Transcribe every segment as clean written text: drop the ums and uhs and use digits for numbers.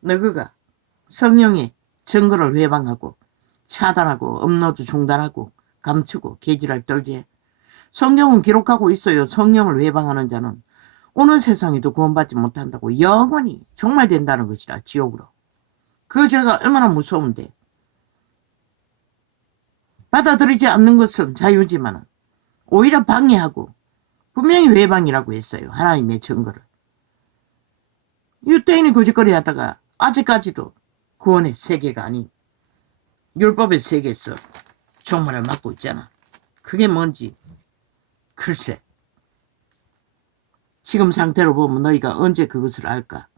너그가 성령의 증거를 회방하고 차단하고 업로드 중단하고 감추고 개지랄 떨게 성경은 기록하고 있어요. 성령을 회방하는 자는 어느 세상에도 구원받지 못한다고 영원히 종말된다는 것이라. 지옥으로. 그 죄가 얼마나 무서운데. 받아들이지 않는 것은 자유지만 오히려 방해하고 분명히 회방이라고 했어요. 하나님의 증거를. 유대인이 거짓거리 하다가 아직까지도 구원의 세계가 아닌 율법의 세계에서 종말을 맞고 있잖아. 그게 뭔지 글쎄. 지금 상태로 보면 너희가 언제 그것을 알까?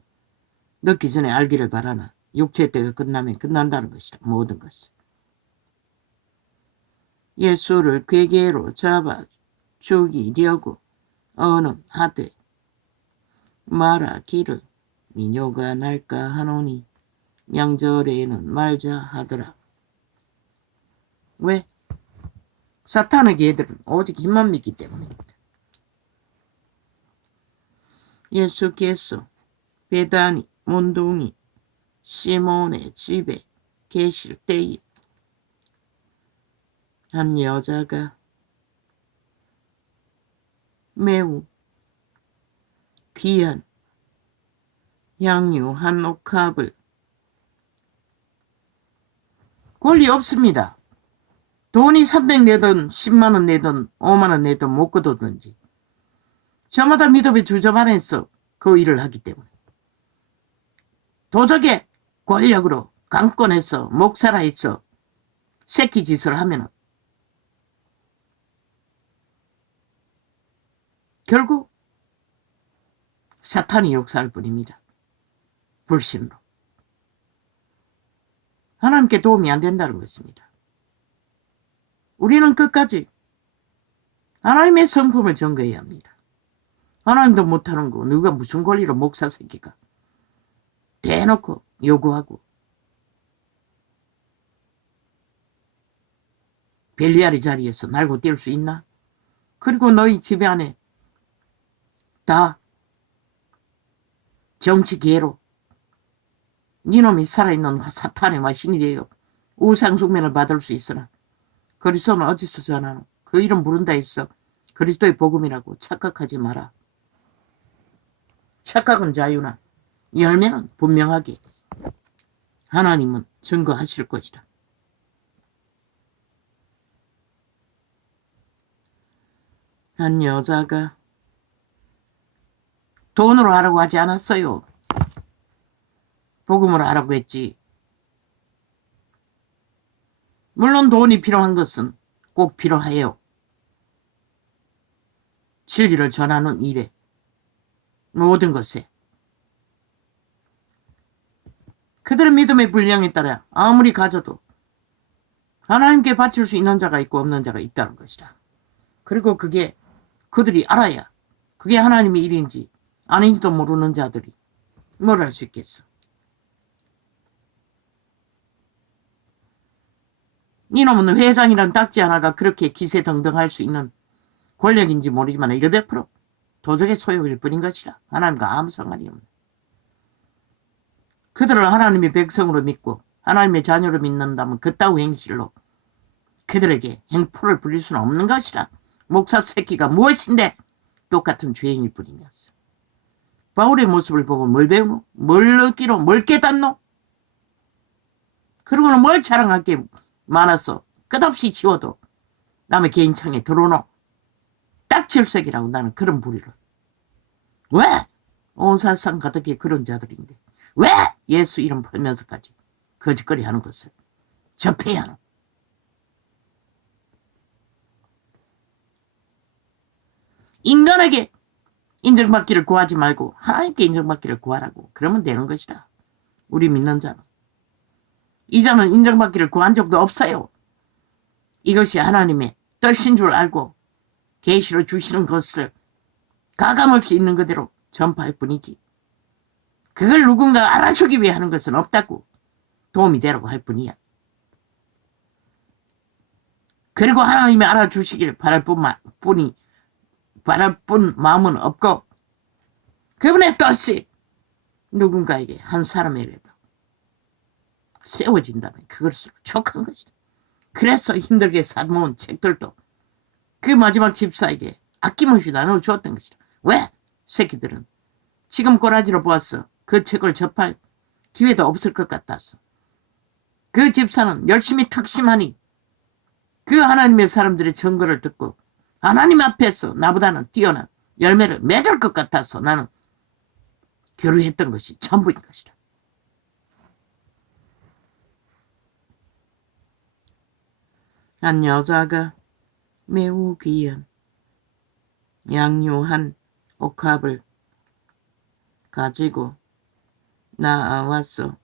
늦기 전에 알기를 바라나. 육체의 때가 끝나면 끝난다는 것이다. 모든 것은. 예수를 괴계로 잡아 죽이려고 언음하되 말하기를 미녀가 날까 하노니 명절에는 말자 하더라. 왜? 사탄의 개들은 오직 힘만 믿기 때문입니다. 예수께서 베다니 문둥이 시몬의 집에 계실 때에 한 여자가 매우 귀한 향유 한 옥합을 권리 없습니다. 돈이 300 내든 10만원 내든 5만원 내든 못 거두든지 저마다 믿음의 주저만해서 그 일을 하기 때문에 도적의 권력으로 강권해서 목살아있어 새끼 짓을 하면 결국 사탄이 역사할 뿐입니다. 불신으로. 하나님께 도움이 안 된다는 것입니다. 우리는 끝까지 하나님의 성품을 증거해야 합니다. 하나님도 못하는 거 누가 무슨 권리로 목사 새끼가 대놓고 요구하고 벨리아리 자리에서 날고 뛸 수 있나? 그리고 너희 집에 안에 다 정치계로 니놈이 살아있는 사탄의 마신이 되어 우상숭배를 받을 수 있으나 그리스도는 어디서 전하노? 그 이름 부른다 했어. 그리스도의 복음이라고 착각하지 마라. 착각은 자유나 열매는 분명하게 하나님은 증거하실 것이다. 한 여자가 돈으로 하라고 하지 않았어요. 복음으로 하라고 했지. 물론 돈이 필요한 것은 꼭 필요해요. 진리를 전하는 일에 모든 것에 그들의 믿음의 분량에 따라 아무리 가져도 하나님께 바칠 수 있는 자가 있고 없는 자가 있다는 것이다. 그리고 그게 그들이 알아야 그게 하나님의 일인지 아닌지도 모르는 자들이 뭘 할 수 있겠어. 이놈은 회장이란 딱지 하나가 그렇게 기세등등할 수 있는 권력인지 모르지만 100% 도적의 소욕일 뿐인 것이라. 하나님과 아무 상관이 없는. 그들을 하나님의 백성으로 믿고 하나님의 자녀로 믿는다면 그따위 행실로 그들에게 행포를 부릴 수는 없는 것이라. 목사 새끼가 무엇인데 똑같은 죄인일 뿐이었어. 바울의 모습을 보고 뭘 배우노? 뭘 느끼노? 뭘 깨닫노? 그러고는 뭘 자랑할 게 많아서 끝없이 지워도 남의 개인창에 들어오노? 딱질색이라고 나는 그런 부리를. 왜? 온 세상 가득히 그런 자들인데 왜 예수 이름 팔면서까지 거짓거리 하는 것을 접해야 하노? 인간에게 인정받기를 구하지 말고 하나님께 인정받기를 구하라고. 그러면 되는 것이다. 우리 믿는 자는. 이자는 인정받기를 구한 적도 없어요. 이것이 하나님의 뜻인 줄 알고 계시로 주시는 것을 가감없이 있는 그대로 전파할 뿐이지. 그걸 누군가 알아주기 위해 하는 것은 없다고. 도움이 되라고 할 뿐이야. 그리고 하나님이 알아주시길 바랄 뿐 마음은 없고 그분의 뜻이 누군가에게 한 사람에게도 세워진다면 그것으로 족한 것이다. 그래서 힘들게 사모은 책들도 그 마지막 집사에게 아낌없이 나눠주었던 것이다. 왜? 새끼들은 지금 꼬라지로 보았어. 그 책을 접할 기회도 없을 것 같았어. 그 집사는 열심히 특심하니 그 하나님의 사람들의 증거를 듣고 하나님 앞에서 나보다는 뛰어난 열매를 맺을 것 같아서 나는 교류했던 것이 전부인 것이다. 한 여자가 매우 귀한 양요한 옥합을 가지고 나와서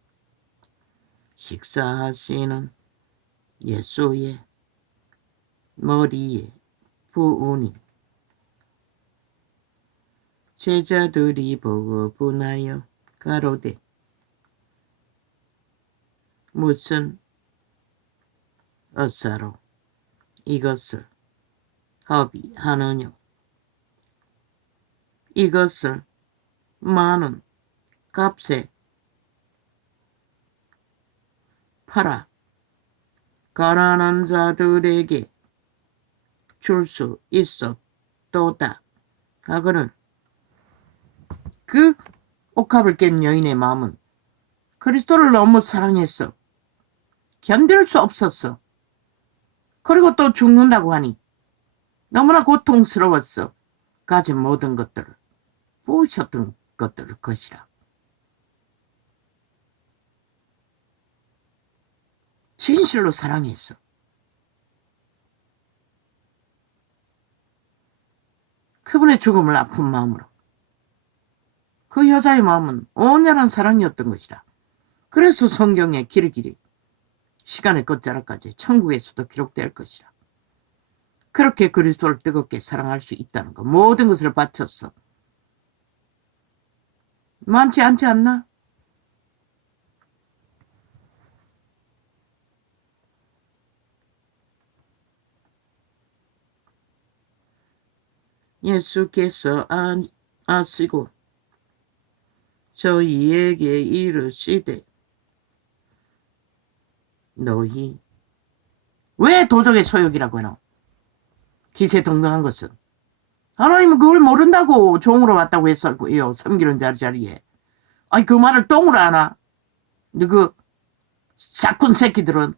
식사하시는 예수의 머리에 부으니 제자들이 보고 분하여 가로되 무슨 어사로 이것을 허비하느냐. 이것을 많은 값에 팔아 가난한 자들에게 줄 수 있었도다 하거늘. 그 옥합을 깬 여인의 마음은 그리스도를 너무 사랑했어. 견딜 수 없었어. 그리고 또 죽는다고 하니 너무나 고통스러웠어. 가진 모든 것들을 부으셨던 것들을 것이라. 진실로 사랑했어. 그분의 죽음을 아픈 마음으로. 그 여자의 마음은 온전한 사랑이었던 것이다. 그래서 성경에 길이길이 시간의 끝자락까지 천국에서도 기록될 것이다. 그렇게 그리스도를 뜨겁게 사랑할 수 있다는 것, 모든 것을 바쳤어. 많지 않지 않나? 예수께서 아시고 저희에게 이르시되 너희 왜 도적의 소욕이라고 하노? 기세등등한 것은 하나님은 그걸 모른다고 종으로 왔다고 했었고요. 섬기는 자리에. 아니 그 말을 똥으로 하나? 그 사꾼 새끼들은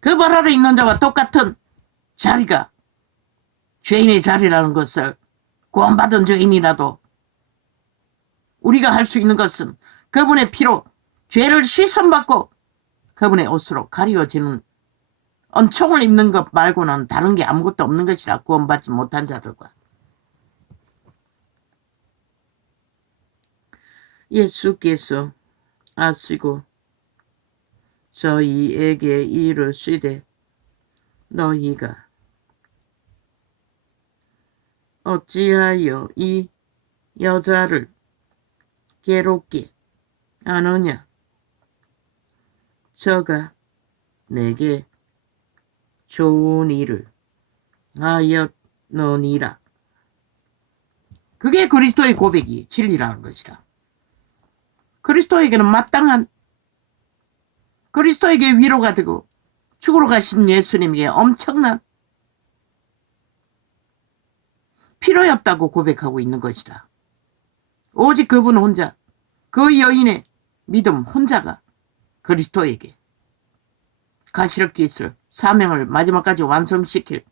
그 발 아래 있는 자와 똑같은 자리가 죄인의 자리라는 것을 구원받은 죄인이라도 우리가 할 수 있는 것은 그분의 피로 죄를 씻음받고 그분의 옷으로 가리워지는 은총을 입는 것 말고는 다른 게 아무것도 없는 것이라. 구원받지 못한 자들과. 예수께서 아시고 저희에게 이르시되 너희가 어찌하여 이 여자를 괴롭게 하느냐. 저가 내게 좋은 일을 하였느니라. 그게 그리스도의 고백이 진리라는 것이다. 그리스도에게는 마땅한, 그리스도에게 위로가 되고 죽으러 가신 예수님에게 엄청난 필요이 없다고 고백하고 있는 것이다. 오직 그분 혼자, 그 여인의 믿음 혼자가 그리스도에게 가시를 있을 사명을 마지막까지 완성시킬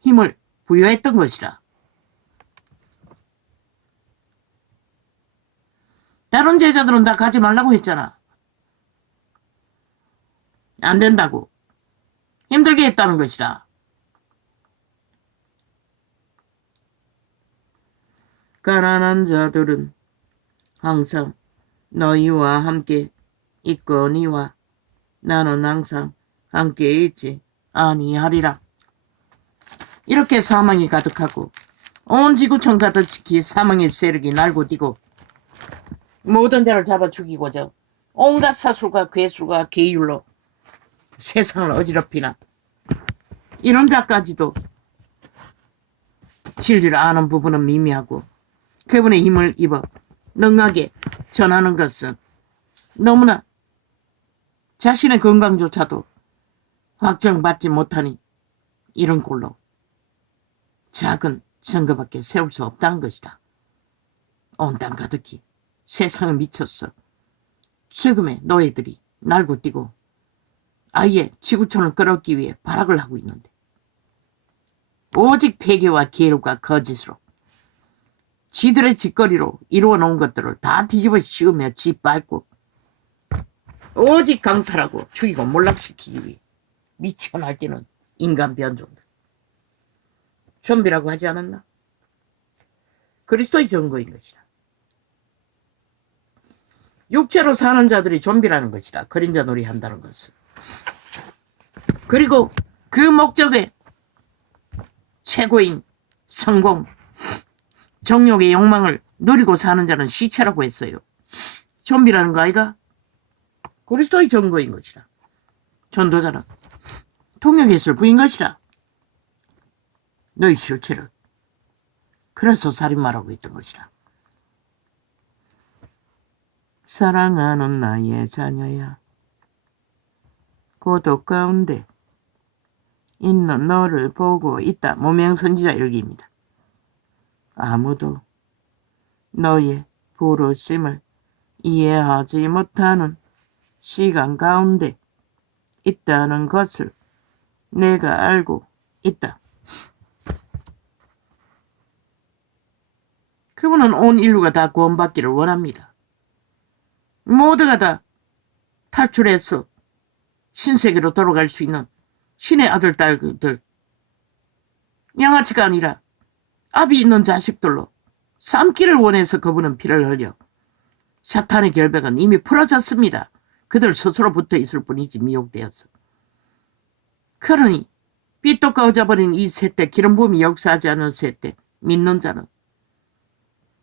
힘을 부여했던 것이라. 다른 제자들은 다 가지 말라고 했잖아. 안 된다고. 힘들게 했다는 것이라. 가난한 자들은 항상 너희와 함께 있거니와 나는 항상 함께 있지 아니하리라. 이렇게 사망이 가득하고 온 지구촌 가득히 사망의 세력이 날고 뛰고 모든 자를 잡아 죽이고자 온갖 사술과 괴술과 계율로 세상을 어지럽히나 이런 자까지도 진리를 아는 부분은 미미하고 그분의 힘을 입어 능하게 전하는 것은 너무나 자신의 건강조차도 확정받지 못하니 이런 꼴로 작은 선거밖에 세울 수 없다는 것이다. 온 땅 가득히 세상에 미쳤어. 죽음의 노예들이 날고 뛰고 아예 지구촌을 끌어얻기 위해 발악을 하고 있는데 오직 폐괴와 계율과 거짓으로 지들의 짓거리로 이루어 놓은 것들을 다 뒤집어 씌우며 짓밟고 오직 강탈하고 죽이고 몰락시키기 위해 미쳐 날뛰는 인간 변종들. 좀비라고 하지 않았나? 그리스도의 증거인 것이다. 육체로 사는 자들이 좀비라는 것이다. 그림자 놀이 한다는 것은. 그리고 그 목적의 최고인 성공, 정욕의 욕망을 누리고 사는 자는 시체라고 했어요. 좀비라는 거 아이가? 그리스도의 증거인 것이다. 전도자는 통역했을 뿐인 것이다. 너희 실체를. 그래서 살인마라고 했던 것이다. 사랑하는 나의 자녀야, 고독 가운데 있는 너를 보고 있다. 무명선지자 일기입니다. 아무도 너의 부르심을 이해하지 못하는 시간 가운데 있다는 것을 내가 알고 있다. 그분은 온 인류가 다 구원받기를 원합니다. 모두가 다 탈출해서 신세계로 돌아갈 수 있는 신의 아들, 딸들, 양아치가 아니라 압이 있는 자식들로 삼기를 원해서 그분은 피를 흘려 사탄의 결백은 이미 풀어졌습니다. 그들 스스로 붙어 있을 뿐이지 미혹되었어. 그러니 삐뚤 꺼져버린 이 세대, 기름 부음이 역사하지 않은 세대, 믿는 자는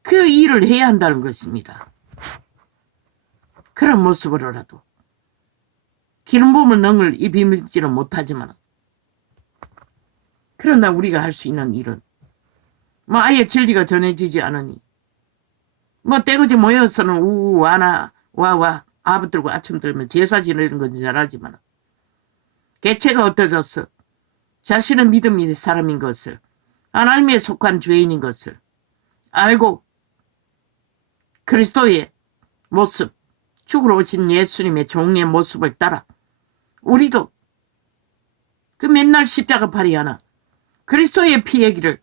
그 일을 해야 한다는 것입니다. 그런 모습으로라도 기름 부음을 능을 이 비밀지는 못하지만 그러나 우리가 할 수 있는 일은 뭐 아예 진리가 전해지지 않으니 뭐 떼거지 모여서는 우우 와나 와와 아부 들고 아침 들면 제사 지내는 건 잘하지만 개체가 흩어져서 자신은 믿음의 사람인 것을, 하나님에 속한 죄인인 것을 알고 그리스도의 모습, 죽으러 오신 예수님의 종의 모습을 따라 우리도 그 맨날 십자가 팔이 하나 그리스도의 피의 길을,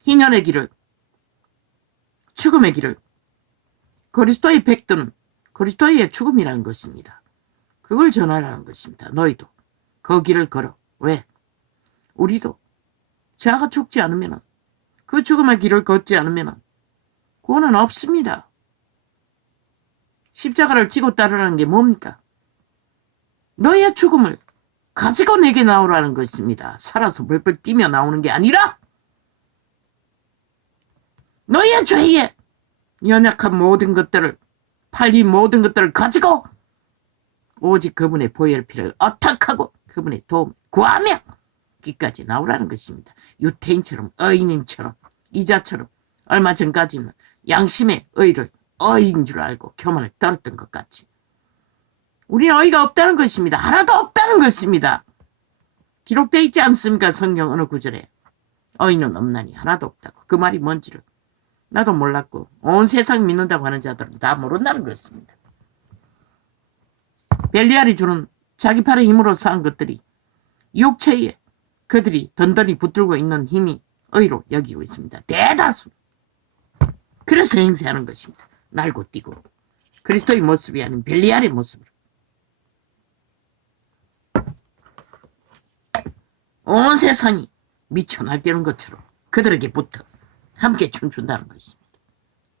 희년의 길을, 죽음의 길을, 그리스도의 백도는 그리스도의 죽음이라는 것입니다. 그걸 전하라는 것입니다. 너희도 그 길을 걸어. 왜? 우리도 자가 죽지 않으면, 그 죽음의 길을 걷지 않으면 구원은 없습니다. 십자가를 지고 따르라는 게 뭡니까? 너의 죽음을 가지고 내게 나오라는 것입니다. 살아서 벌벌 뛰며 나오는 게 아니라 너의 죄에 연약한 모든 것들을, 팔린 모든 것들을 가지고 오직 그분의 보혈 피를 어탁하고 그분의 도움 구하며 기까지 나오라는 것입니다. 유태인처럼, 어인인처럼, 이자처럼 얼마 전까지는 양심의 의를 어인 줄 알고 교만을 떨었던 것 같이 우리는 어이가 없다는 것입니다. 하나도 없다는 것입니다. 기록되어 있지 않습니까? 성경 어느 구절에 어이는 없나니 하나도 없다고. 그 말이 뭔지를 나도 몰랐고 온 세상 믿는다고 하는 자들은 다 모른다는 것입니다. 벨리알이 주는 자기 팔의 힘으로 쌓은 것들이 육체에 그들이 던던히 붙들고 있는 힘이 의로 여기고 있습니다. 대다수. 그래서 행세하는 것입니다. 날고 뛰고 그리스도의 모습이 아닌 벨리알의 모습으로 온 세상이 미쳐 날뛰는 것처럼 그들에게 붙어 함께 춤춘다는 것입니다.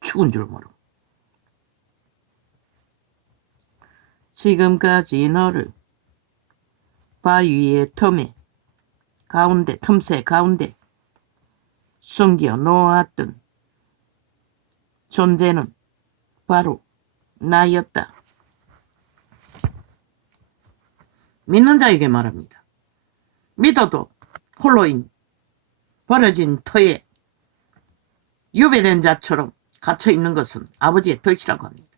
죽은 줄 모르고. 지금까지 너를 바위의 틈새 가운데 숨겨 놓았던 존재는 바로 나였다. 믿는 자에게 말합니다. 믿어도 홀로인 벌어진 터에 유배된 자처럼 갇혀있는 것은 아버지의 덫이라고 합니다.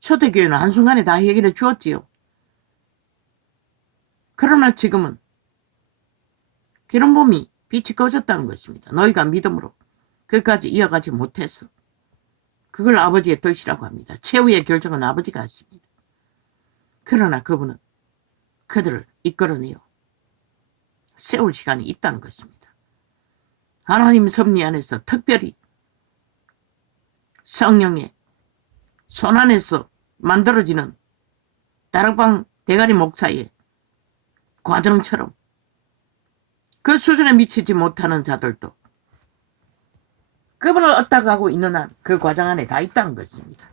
초대교회는 한순간에 다 해결해 주었지요. 그러나 지금은 기름 봄이 빛이 꺼졌다는 것입니다. 너희가 믿음으로 그까지 이어가지 못했어. 그걸 아버지의 덫이라고 합니다. 최후의 결정은 아버지가 하십니다. 그러나 그분은 그들을 이끌어내어 세울 시간이 있다는 것입니다. 하나님 섭리 안에서 특별히 성령의 손 안에서 만들어지는 다락방 대가리 목사의 과정처럼 그 수준에 미치지 못하는 자들도 그분을 얻다가고 있는 한 그 과정 안에 다 있다는 것입니다.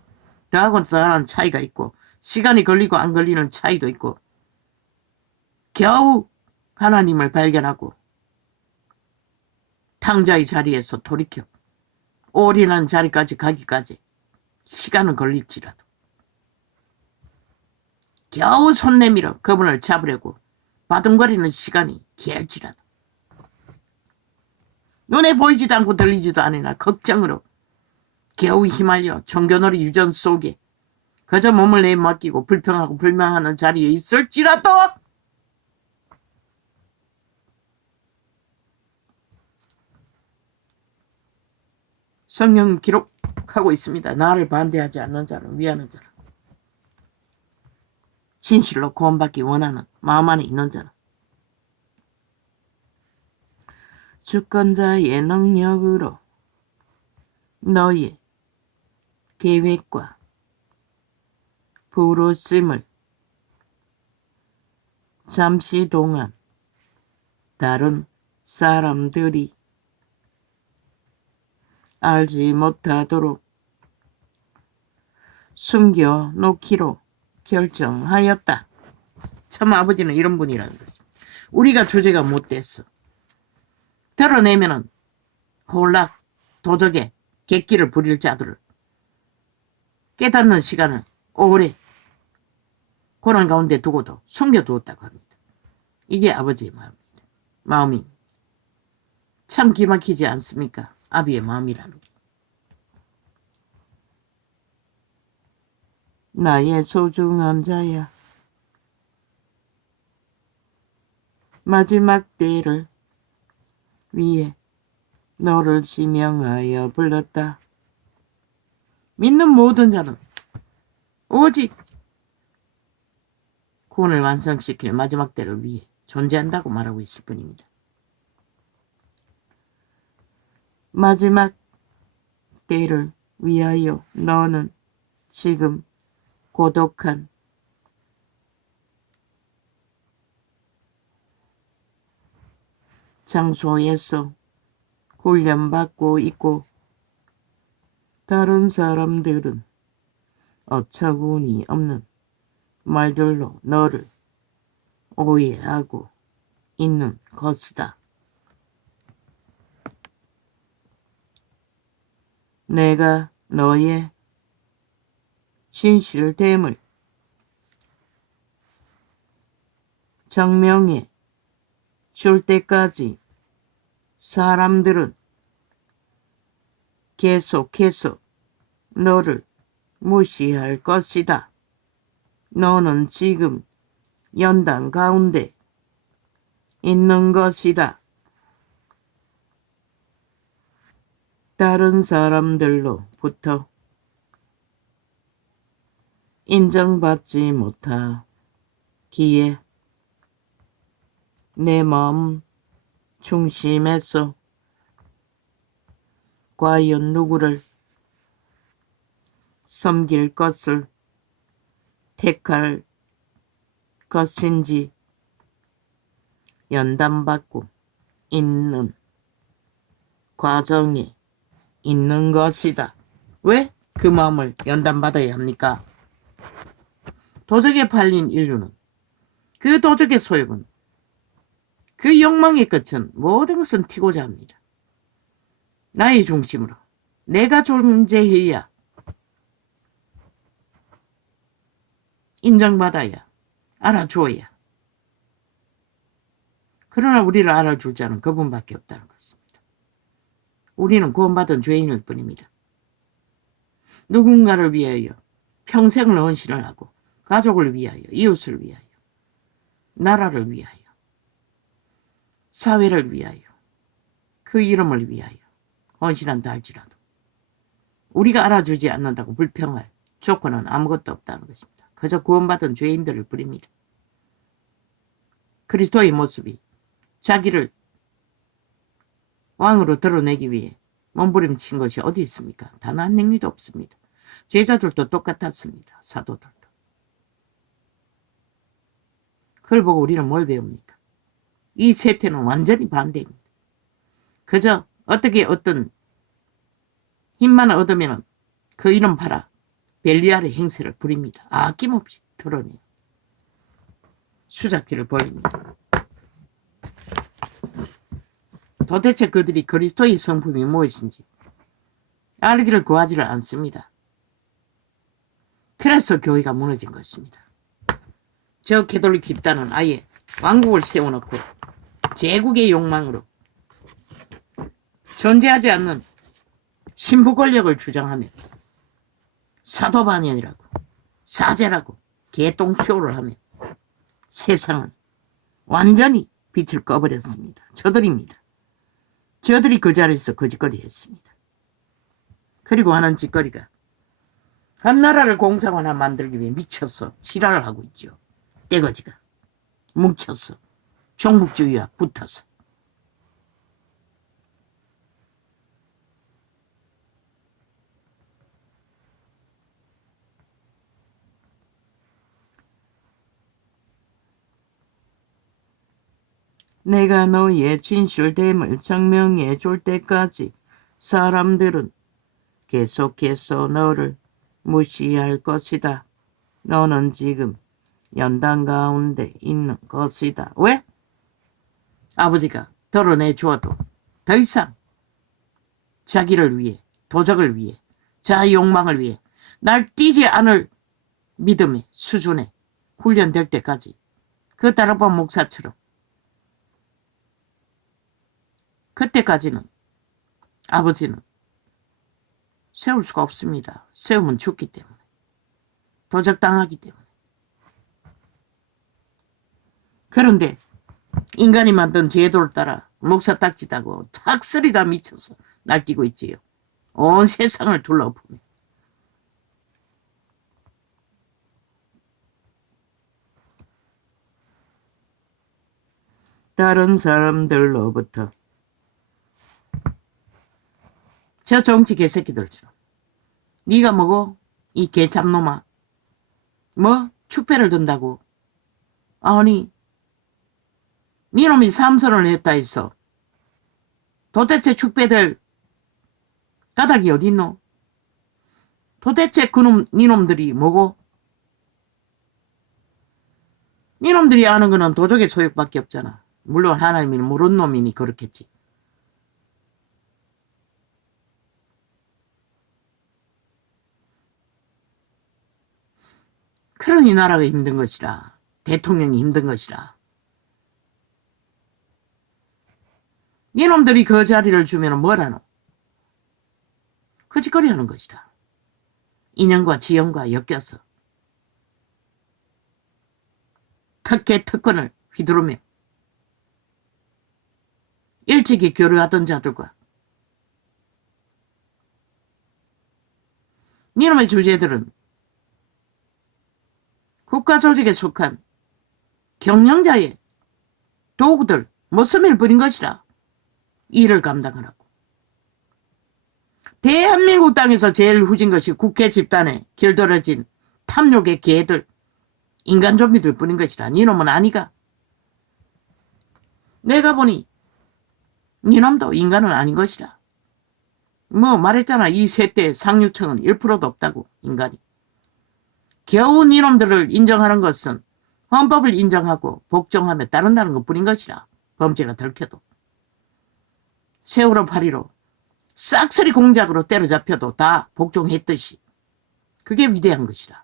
더하고 더하는 차이가 있고 시간이 걸리고 안 걸리는 차이도 있고 겨우 하나님을 발견하고 탕자의 자리에서 돌이켜 올인한 자리까지 가기까지 시간은 걸릴지라도 겨우 손 내밀어 그분을 잡으려고 바둥거리는 시간이 길지라도 눈에 보이지도 않고 들리지도 않으나 걱정으로 겨우 휘말려 종교놀이 유전 속에 그저 몸을 내맡기고 불평하고 불만하는 자리에 있을지라도 성경 기록하고 있습니다. 나를 반대하지 않는 자를 위하는 자라. 진실로 구원받기 원하는 마음 안에 있는 자는 주권자의 능력으로 너의 계획과 부르심을 잠시 동안 다른 사람들이 알지 못하도록 숨겨놓기로 결정하였다. 참 아버지는 이런 분이라는 것입니다. 우리가 주제가 못됐어. 드러내면은 홀락 도적에 객기를 부릴 자들을 깨닫는 시간을 오래 고난 가운데 두고도 숨겨두었다고 합니다. 이게 아버지의 마음이 참 기막히지 않습니까? 아비의 마음이라는 게. 나의 소중한 자야, 마지막 때를 위해 너를 지명하여 불렀다. 믿는 모든 자는 오직 구원을 완성시킬 마지막 때를 위해 존재한다고 말하고 있을 뿐입니다. 마지막 때를 위하여 너는 지금 고독한 장소에서 훈련받고 있고 다른 사람들은 어처구니 없는 말들로 너를 오해하고 있는 것이다. 내가 너의 진실됨을 증명해 줄 때까지 사람들은 계속해서 너를 무시할 것이다. 너는 지금 연단 가운데 있는 것이다. 다른 사람들로부터 인정받지 못하기에 내 마음 중심에서 과연 누구를 섬길 것을 택할 것인지 연단받고 있는 과정에 있는 것이다. 왜 그 마음을 연단받아야 합니까? 도적에 팔린 인류는 그 도적의 소욕은 그 욕망의 끝은 모든 것은 튀고자 합니다. 나의 중심으로 내가 존재해야 인정받아야 알아주어야 그러나 우리를 알아줄 자는 그분밖에 없다는 것입니다. 우리는 구원받은 죄인일 뿐입니다. 누군가를 위하여 평생을 헌신을 하고 가족을 위하여, 이웃을 위하여, 나라를 위하여, 사회를 위하여, 그 이름을 위하여 헌신한다 할지라도 우리가 알아주지 않는다고 불평할 조건은 아무것도 없다는 것입니다. 그저 구원받은 죄인들을 뿐입니다. 그리스도의 모습이 자기를 왕으로 드러내기 위해 몸부림친 것이 어디 있습니까? 단 한 행위도 없습니다. 제자들도 똑같았습니다. 사도들도. 그걸 보고 우리는 뭘 배웁니까? 이 세태는 완전히 반대입니다. 그저 어떻게 어떤 힘만 얻으면 그 이름 팔아 벨리알의 행세를 부립니다. 아낌없이 드러내요. 수작질을 벌입니다. 도대체 그들이 그리스도의 성품이 무엇인지 알기를 구하지를 않습니다. 그래서 교회가 무너진 것입니다. 저 캐톨릭 집단은 아예 왕국을 세워놓고 제국의 욕망으로 존재하지 않는 신부 권력을 주장하며 사도반연이라고 사제라고 개똥쇼를 하며 세상을 완전히 빛을 꺼버렸습니다. 저들입니다. 저들이 그 자리에서 거짓거리 했습니다. 그리고 하는 짓거리가 한 나라를 공산 하나 만들기 위해 미쳐서 지랄을 하고 있죠. 떼거지가 뭉쳐서 종북주의와 붙어서. 내가 너의 진실됨을 증명해 줄 때까지 사람들은 계속해서 너를 무시할 것이다. 너는 지금 연단 가운데 있는 것이다. 왜? 아버지가 드러내 주어도 더 이상 자기를 위해, 도적을 위해, 자아 욕망을 위해 날 띄지 않을 믿음의 수준에 훈련될 때까지 그 다락방 목사처럼 그때까지는 아버지는 세울 수가 없습니다. 세우면 죽기 때문에. 도적당하기 때문에. 그런데 인간이 만든 제도를 따라 목사 딱지다고 탁슬이 다 미쳐서 날뛰고 있지요. 온 세상을 둘러보며. 다른 사람들로부터 저 정치 개새끼들처럼 네가 뭐고 이 개잡놈아 뭐 축배를 든다고 아니 니놈이 삼선을 했다 했어. 도대체 축배될 까닭이 어딨노? 도대체 니놈들이 뭐고? 니놈들이 아는 거는 도적의 소욕밖에 없잖아. 물론 하나님이 모르는 놈이니 그렇겠지. 그러니 나라가 힘든 것이라. 대통령이 힘든 것이라. 니놈들이 그 자리를 주면 뭐라노? 거짓거리 하는 것이라. 인연과 지연과 엮여서 특혜 특권을 휘두르며 일찍이 교류하던 자들과 니놈의 주제들은 국가조직에 속한 경영자의 도구들 모섬을 부린 것이라. 일을 감당하라고. 대한민국 땅에서 제일 후진 것이 국회 집단에 길들여진 탐욕의 개들, 인간 좀비들 뿐인 것이라. 니놈은 아니가. 내가 보니 니놈도 인간은 아닌 것이라. 뭐 말했잖아. 이 세대 상류층은 1%도 없다고. 인간이. 겨우 니놈들을 인정하는 것은 헌법을 인정하고 복종하며 따른다는 것뿐인 것이라. 범죄가 덜켜도. 세월호 파리로 싹쓸이 공작으로 때려잡혀도 다 복종했듯이. 그게 위대한 것이라.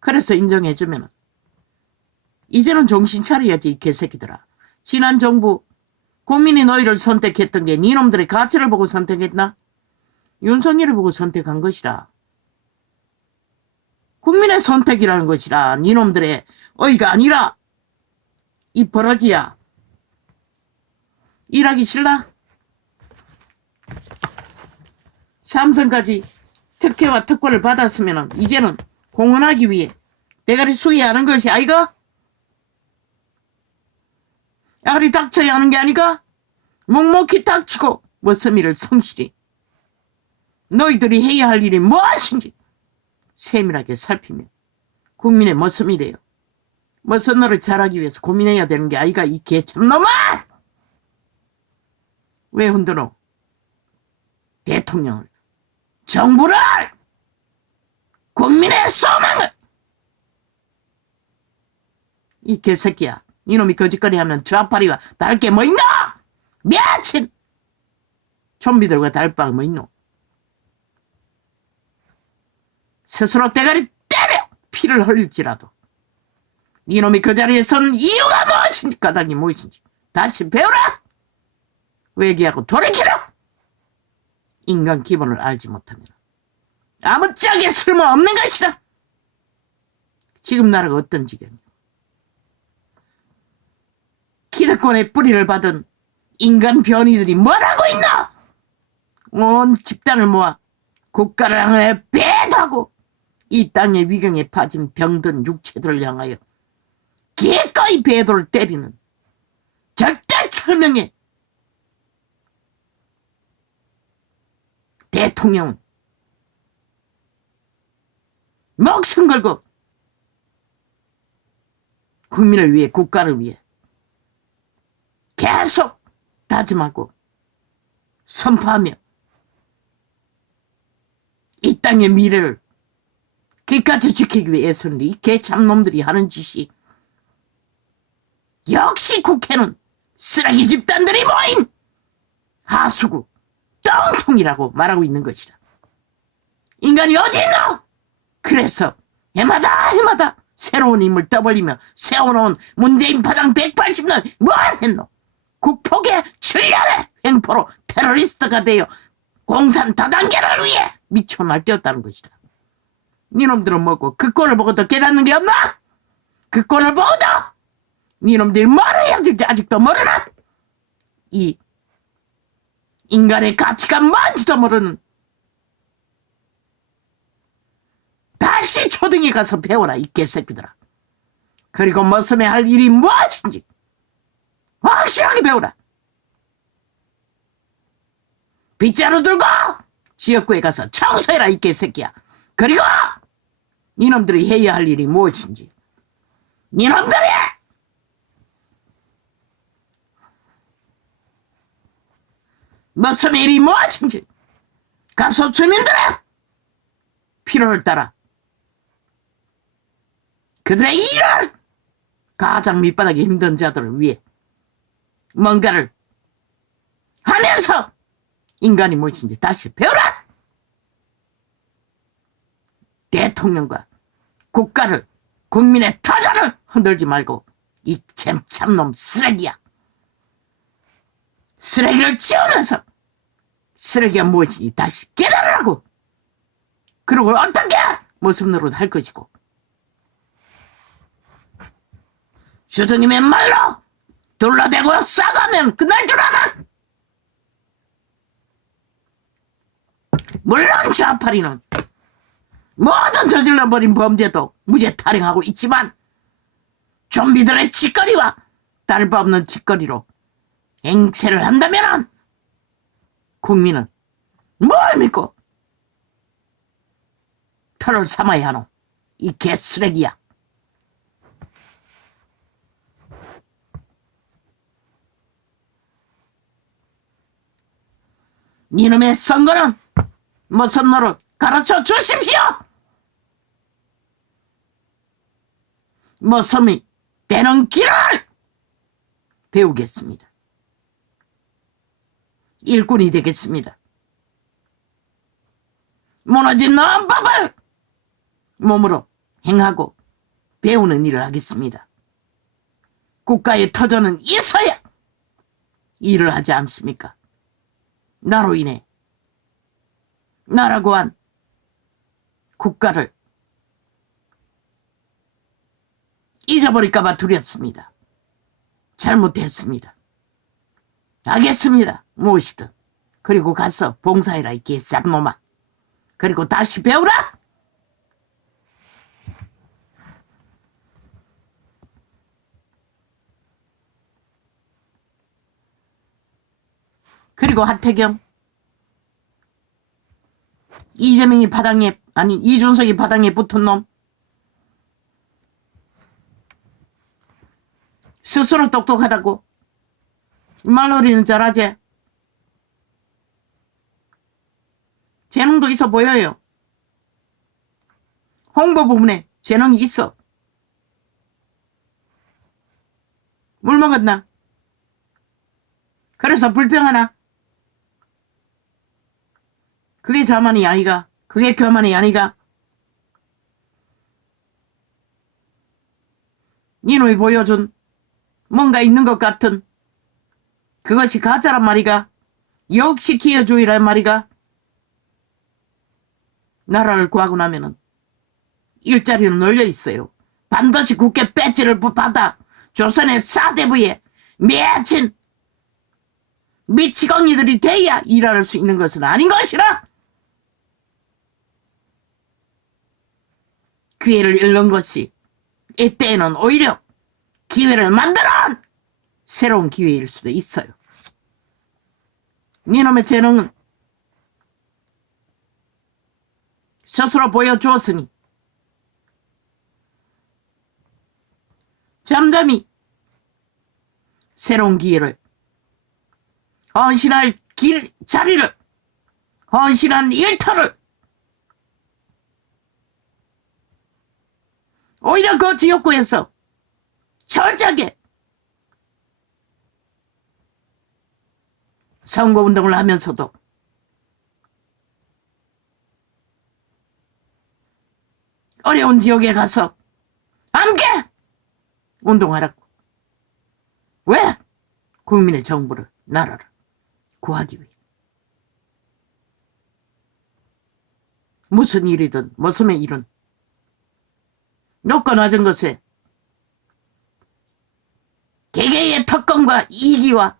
그래서 인정해주면 이제는 정신 차려야지, 이 개새끼들아. 지난 정부 국민이 너희를 선택했던 게 니놈들의 가치를 보고 선택했나? 윤석열을 보고 선택한 것이라. 국민의 선택이라는 것이라. 니놈들의 어이가 아니라. 이 버러지야. 일하기 싫나? 삼성까지 특혜와 특권을 받았으면 이제는 공헌하기 위해 대가리 숙여야 하는 것이 아이가? 야가리 닥쳐야 하는 게 아니가? 묵묵히 닥치고 머슴이를 성실히 너희들이 해야 할 일이 무엇인지 세밀하게 살피며 국민의 머슴이 되어 머슴 노릇 잘하기 위해서 고민해야 되는 게 아이가, 이 개참놈아! 왜 흔들어? 대통령을, 정부를, 국민의 소망을! 이 개새끼야, 이놈이 거짓거리하면 좌파리와 다를 게 뭐 있노? 미친! 좀비들과 다를 바가 뭐 있노? 스스로 대가리 때려! 피를 흘릴지라도 이놈이 그 자리에 선 이유가 무엇인지, 까닭이 무엇인지 다시 배우라! 외기하고 돌이키라! 인간 기본을 알지 못하면 아무짝에 쓸모없는 것이라. 지금 나라가 어떤 지경이고 기득권의 뿌리를 받은 인간 변이들이 뭐라고 있나? 온 집단을 모아 국가를 향해 배도하고 이 땅의 위경에 빠진 병든 육체들을 향하여 기꺼이 배도를 때리는 절대철명의 대통령 목숨 걸고 국민을 위해, 국가를 위해 계속 다짐하고 선포하며 이 땅의 미래를 끝까지 지키기 위해서는 이 개참놈들이 하는 짓이, 역시 국회는 쓰레기 집단들이 모인 하수구 똥통이라고 말하고 있는 것이라. 인간이 어디 있노? 그래서 해마다 새로운 힘을 떠벌리며 세워놓은 문재인 파당 180년 뭘 했노? 국폭의 7년의 횡포로 테러리스트가 되어 공산 다단계를 위해 미쳐 날뛰었다는 것이다. 니놈들은 뭐고 그 꼴을 보고도 깨닫는 게 없나? 그 꼴을 보고도 니놈들이 뭐를 해야 될지 아직도 모르나? 이 인간의 가치가 뭔지도 모르는, 다시 초등에 가서 배워라, 이 개새끼들아. 그리고 머슴에 할 일이 무엇인지 확실하게 배우라. 빗자루 들고 지역구에 가서 청소해라, 이 개새끼야. 그리고 니놈들이 해야 할 일이 무엇인지, 니놈들이 머슴의 일이 무엇인지 가서 주민들의 필요를 따라 그들의 일을, 가장 밑바닥에 힘든 자들을 위해 뭔가를 하면서 인간이 무엇인지 다시 배우라. 대통령과 국가를, 국민의 터전을 흔들지 말고 이 참놈 쓰레기야. 쓰레기를 치우면서 쓰레기가 무엇인지 다시 깨달으라고. 그리고 어떻게 모습 노릇 할 것이고, 주둥이의 말로 둘러대고 싸가면 끝날 줄 아나? 물론 좌파리는 모든 저질러버린 범죄도 무죄 탈행하고 있지만 좀비들의 짓거리와 다를 바 없는 짓거리로 행세를 한다면 국민은 뭘 믿고 털을 삼아야 하노? 이 개쓰레기야. 니놈의 선거는 무슨 노릇 가르쳐 주십시오. 머슴이 되는 길을 배우겠습니다. 일꾼이 되겠습니다. 무너진 논법을 몸으로 행하고 배우는 일을 하겠습니다. 국가의 터전은 있어야 일을 하지 않습니까? 나로 인해 나라고 한 국가를 잊어버릴까봐 두렵습니다. 잘못했습니다. 알겠습니다. 무엇이든. 그리고 가서 봉사해라 이 개쌉놈아. 그리고 다시 배우라. 그리고 하태경, 이재명이 바닥에, 아니 이준석이 바닥에 붙은 놈, 스스로 똑똑하다고 말놀이는 잘하지. 재능도 있어 보여요. 홍보 부분에 재능이 있어. 물 먹었나? 그래서 불평하나? 그게 자만이 아니가? 그게 교만이 아니가? 이놈이 보여준 뭔가 있는 것 같은 그것이 가짜란 말이가? 역시 기여주의란 말이가? 나라를 구하고 나면은 일자리는 널려 있어요. 반드시 국회 배지를 받아 조선의 사대부에 미친 미치광이들이 돼야 일할 수 있는 것은 아닌 것이라. 기회를 잃는 것이 이때에는 오히려 기회를 만들어 새로운 기회일 수도 있어요. 니놈의 재능은 스스로 보여주었으니 잠잠히 새로운 기회를, 헌신할 자리를, 헌신한 일터를 오히려 그 지역구에서 철저하게 선거운동을 하면서도 어려운 지역에 가서 함께 운동하라고. 왜? 국민의 정부를, 나라를 구하기 위해. 무슨 일이든 무슨 일은 높고 낮은 것에 개개의 특권과 이기와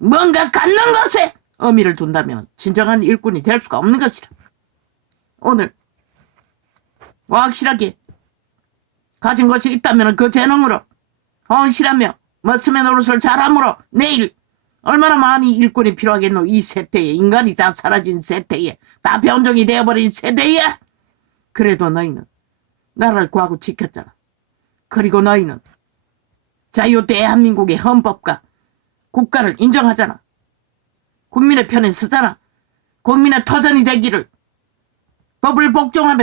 뭔가 갖는 것에 의미를 둔다면 진정한 일꾼이 될 수가 없는 것이라. 오늘 확실하게 가진 것이 있다면 그 재능으로 헌신하며 머슴의 노릇을 잘함으로 내일 얼마나 많이 일꾼이 필요하겠노. 이 세태에, 인간이 다 사라진 세태에, 다 변종이 되어버린 세대에. 그래도 너희는 나라를 구하고 지켰잖아. 그리고 너희는 자유 대한민국의 헌법과 국가를 인정하잖아. 국민의 편에 서잖아. 국민의 터전이 되기를, 법을 복종하며